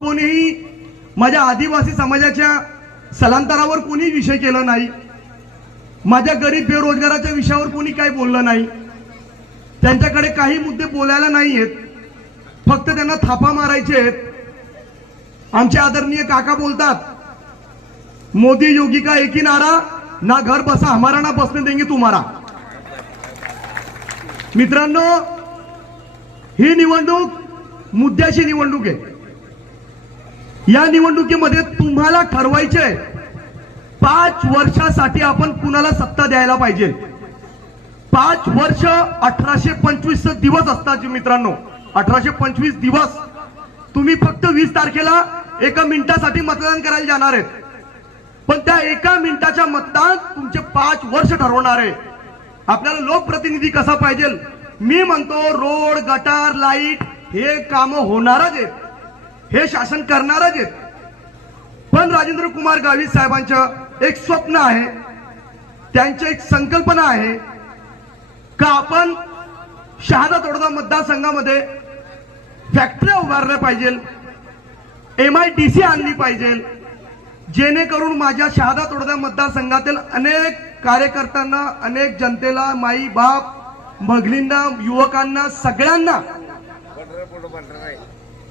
कोणीही माझ्या आदिवासी समाजाच्या स्थलांतरावर कोणी विषय केला नाही. माझ्या गरीब बेरोजगाराच्या विषयावर कोणी काही बोललं नाही. त्यांच्याकडे काही मुद्दे बोलायला नाही आहेत. फक्त त्यांना थापा मारायचे आहेत. आमचे आदरणीय काका बोलतात मोदी योगी का एकी नारा? ना घर बसा हमारा ना बसने देंगे तुम्हारा. मित्रांनो ही निवडणूक मुद्द्याची निवडणूक आहे. या निवडणुकीमध्ये तुम्हाला ठरवायचे पाच वर्षासाठी आपण कुणाला सत्ता द्यायला पाहिजे? पाच वर्ष अठराशे पंचवीस दिवस असतात मित्रांनो. अठराशे पंचवीस दिवस. तुम्ही फक्त वीस तारखेला एका मिनिटासाठी मतदान करायला जाणार आहेत. पण त्या एका मिनिटाच्या मतदान तुमचे पाच वर्ष ठरवणार आहे. आपल्याला लोकप्रतिनिधी कसा पाहिजे? मी म्हणतो रोड गटार लाइट हे काम होणारच आहेत. हे शासन करणारच आहेत. पण राजेंद्र कुमार गावित साहेबांचं एक स्वप्न आहे. त्यांची एक संकल्पना आहे का आपण शहादा तोडदा मतदारसंघामध्ये फॅक्टऱ्या उभारल्या पाहिजे एम आय डी सी आणली पाहिजे जेणेकरून माझ्या शहादा तोडदा मतदारसंघातील अनेक कार्यकर्त्यांना अनेक जनतेला माई बाप मगलींना युवकांना सगळ्यांना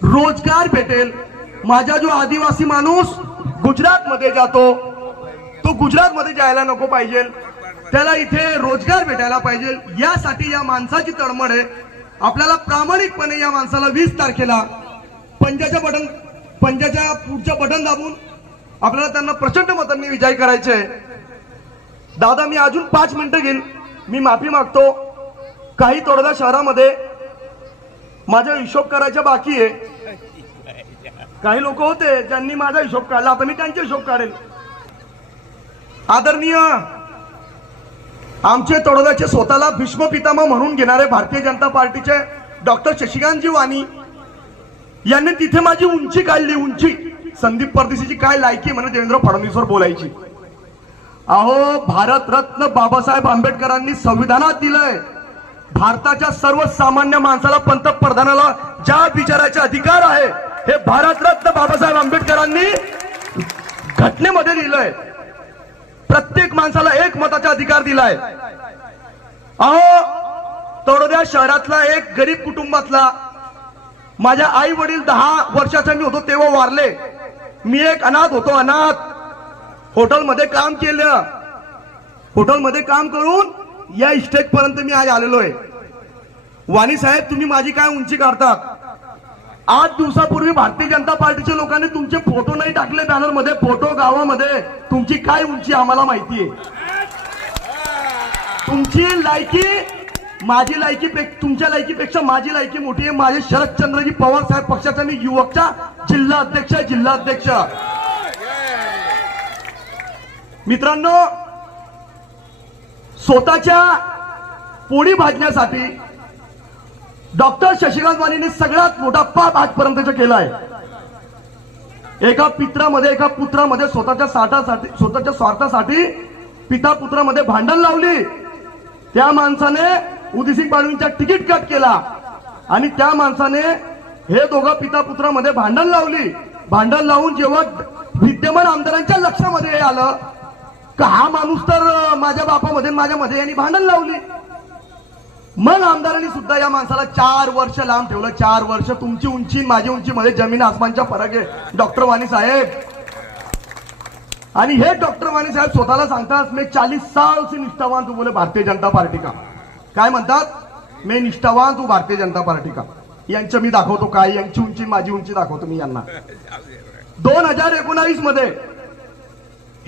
रोजगार भेटेल. माझा जो आदिवासी माणूस गुजरातमध्ये जातो तो गुजरातमध्ये जायला नको पाहिजे. त्याला इथे रोजगार भेटायला पाहिजे. यासाठी या माणसाची तळमळ आहे. आपल्याला प्रामाणिकपणे या माणसाला वीस तारखेला पंजाच्या बटन पंजाच्या पुढच्या बटन दाबून आपल्याला त्यांना प्रचंड मतांनी विजय करायचे दादा मी अजून पाच मिनिटं घेईन. मी माफी मागतो. काही तोडदा शहरामध्ये माझा हिशोब करायचा बाकी आहे. काही लोक होते ज्यांनी माझा हिशोब काढला आता मी त्यांचा हिशोब काढेल. आदरणीय आमचे तोडगाचे स्वतःला भीष्म पितामह म्हणून घेणारे भारतीय जनता पार्टीचे डॉक्टर शशिकांतजी वाणी यांनी तिथे माझी उंची काढली उंची. संदीप परदेशीची काय लायकी म्हणून देवेंद्र फडणवीसवर बोलायची. अहो भारतरत्न बाबासाहेब आंबेडकरांनी संविधानात दिलंय. भारताच्या सर्वसामान्य माणसाला पंतप्रधानाला ज्या विचाराचे अधिकार आहे हे भारतरत्न बाबासाहेब आंबेडकरांनी घटनेमध्ये दिलंय प्रत्येक माणसाला एक मताचा अधिकार दिलाय. अहो तळोद्या शहरातला एक गरीब कुटुंबातला माझ्या आई वडील दहा वर्षाचा मी होतो तेव्हा वारले. मी एक अनाथ होतो अनाथ. हॉटेलमध्ये काम केलं. हॉटेलमध्ये काम करून या इस्टेट पर्यंत मी आज आलेलो आहे वाणी साहेब तुम्ही माझी काय उंची काढतात आठ दिवसापूर्वी भारतीय जनता पार्टीच्या लोकांनी तुमचे फोटो नाही टाकले बॅनरमध्ये फोटो गावामध्ये. तुमची काय उंची आम्हाला माहिती आहे तुमची लायकी माझी लायकी तुमच्या लायकीपेक्षा माझी लायकी मोठी आहे. माझे शरदचंद्रजी पवार साहेब पक्षाचा मी युवकचा जिल्हा अध्यक्ष आहे, जिल्हा अध्यक्ष मित्रांनो स्वतःच्या पोळी भाजण्यासाठी डॉक्टर शशिकांत वाणीने सगळ्यात मोठा पाप आजपर्यंतचा केलाय. एका पित्रामध्ये एका पुत्रामध्ये स्वतःच्या साठासाठी स्वतःच्या स्वार्थासाठी पिता पुत्रामध्ये भांडण लावली. त्या माणसाने उदिसिंग पाडवींचा तिकीट कट केला. आणि त्या माणसाने हे दोघं पिता पुत्रामध्ये भांडण लावली. भांडण लावून जेव्हा विद्यमान आमदारांच्या लक्षामध्ये हे आलं का हा माणूस तर माझ्या बापामध्ये माझ्या मध्ये यांनी भांडण लावले. मग आमदारांनी सुद्धा या माणसाला चार वर्ष लांब ठेवलं. चार वर्ष तुमची उंची माझी उंची मध्ये जमीन आसमानचा फरक आहे. डॉक्टर वाणी साहेब. आणि हे डॉक्टर वाणी साहेब स्वतःला सांगतात मी चालीस साल से निष्ठावान तू बोले भारतीय जनता पार्टी का? काय म्हणतात? मी निष्ठावान तू भारतीय जनता पार्टी का? यांचं मी दाखवतो काय यांची उंची माझी उंची दाखवतो मी यांना. दोन हजार एकोणावीसमध्ये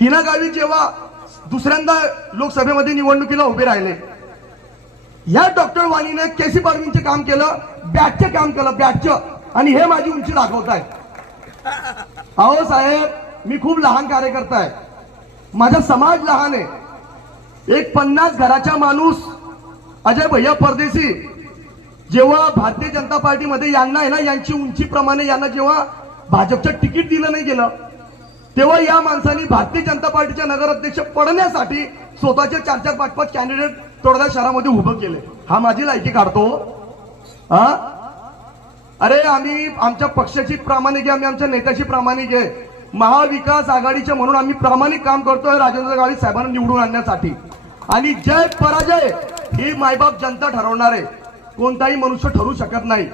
हिना गावी जेव्हा दुसऱ्यांदा लोकसभेमध्ये निवडणुकीला उभे राहिले या डॉक्टर वाणीने केसी पार्किंगचे काम केलं बॅटचं काम केलं बॅटचं. आणि हे माझी उंची दाखवत आहे. अहो साहेब मी खूप लहान कार्यकर्ता आहे. माझा समाज लहान आहे. एक पन्नास घराचा माणूस अजय भैया परदेशी जेव्हा भारतीय जनता पार्टीमध्ये यांना आहे ना यांची उंचीप्रमाणे यांना जेव्हा भाजपचं तिकीट दिलं नाही गेलं तेव्हा या माणसाने भारतीय जनता पार्टीच्या नगराध्यक्ष पडण्यासाठी स्वतःचे चार चार पाच पाच कॅन्डिडेट तोडदा शहरामध्ये उभं केले. हा माझी लायकी काढतो. हा अरे आम्ही आमच्या पक्षाची प्रामाणिक आहे आम्ही आमच्या नेत्याची प्रामाणिक आहे. महाविकास आघाडीचे म्हणून आम्ही प्रामाणिक काम करतोय राजेंद्र गावित साहेबांना निवडून आणण्यासाठी. आणि जय पराजय ही मायबाप जनता ठरवणार आहे. कोणताही मनुष्य ठरू शकत नाही.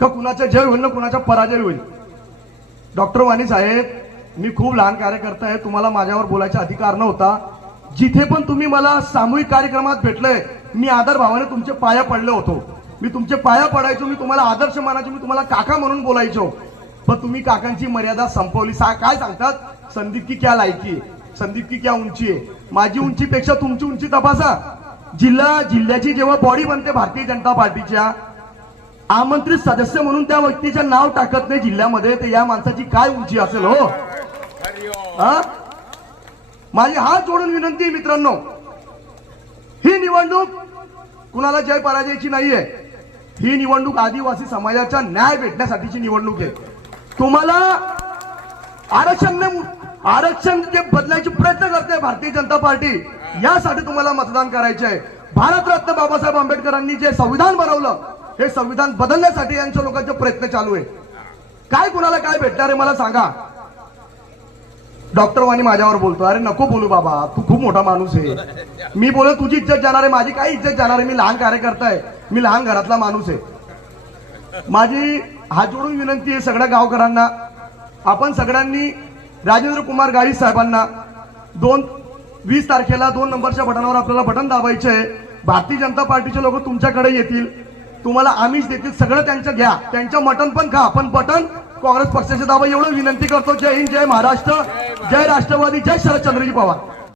का कुणाचा जय होईल ना कुणाचा पराजय होईल? डॉक्टर वाणी साहेब मी खूप लहान कार्यकर्ता आहे तुम्हाला माझ्यावर बोलायचा अधिकार नव्हता. जिथे पण तुम्ही मला सामूहिक कार्यक्रमात भेटलंय मी आदर भावाने तुमचे पाया पडलो होतो. मी तुमचे पाया पडायचो मी तुम्हाला आदर्श मानायचो मी तुम्हाला काका म्हणून बोलायचो. पण तुम्ही काकांची मर्यादा संपवली. सा काय सांगतात? संदीप की क्या लायकी संदीप की क्या उंची आहे? माझी उंचीपेक्षा तुमची उंची तपासा. जिल्हा जिल्ह्याची जेव्हा बॉडी बनते भारतीय जनता पार्टीच्या आमंत्रित सदस्य म्हणून त्या व्यक्तीचं नाव टाकत नाही जिल्ह्यामध्ये तर या माणसाची काय उंची असेल हो? हा? माझी हात जोडून विनंती आहे मित्रांनो. ही निवडणूक कुणाला जय पराजयाची नाहीये. ही निवडणूक आदिवासी समाजाचा न्याय भेटण्यासाठीची निवडणूक आहे. तुम्हाला आरक्षण आरक्षण जे बदलायचे प्रयत्न करते भारतीय जनता पार्टी यासाठी तुम्हाला मतदान करायचे आहे. भारतरत्न बाबासाहेब आंबेडकरांनी जे संविधान बनवलं हे संविधान बदलण्यासाठी यांच्या लोकांचे प्रयत्न चालू आहे. काय कुणाला काय भेटणार आहे मला सांगा. डॉक्टर वाणी माझ्यावर बोलतो अरे नको बोलू बाबा तू खूप मोठा माणूस आहे. मी बोल तुझी इज्जत जाणार आहे माझी काय इज्जत जाणार आहे? मी लहान कार्यकर्ता आहे मी लहान घरातला माणूस आहे. माझी हात जोडून विनंती आहे सगळ्या गावकरांना आपण सगळ्यांनी राजेंद्र कुमार गाई साहेबांना दोन वीस तारखेला दोन नंबरच्या बटनावर आपल्याला बटन दाबायचे आहे. भारतीय जनता पार्टीचे लोक तुमच्याकडे येतील. तुम्हाला आमिष देतील सगळं त्यांचं घ्या. त्यांचं मटन पण खा पण बटन काँग्रेस पक्षाच्या दाबा एवढं विनंती करतो. जय हिंद जय महाराष्ट्र. जय राष्ट्रवादी जय शरदचंद्रजी पवार.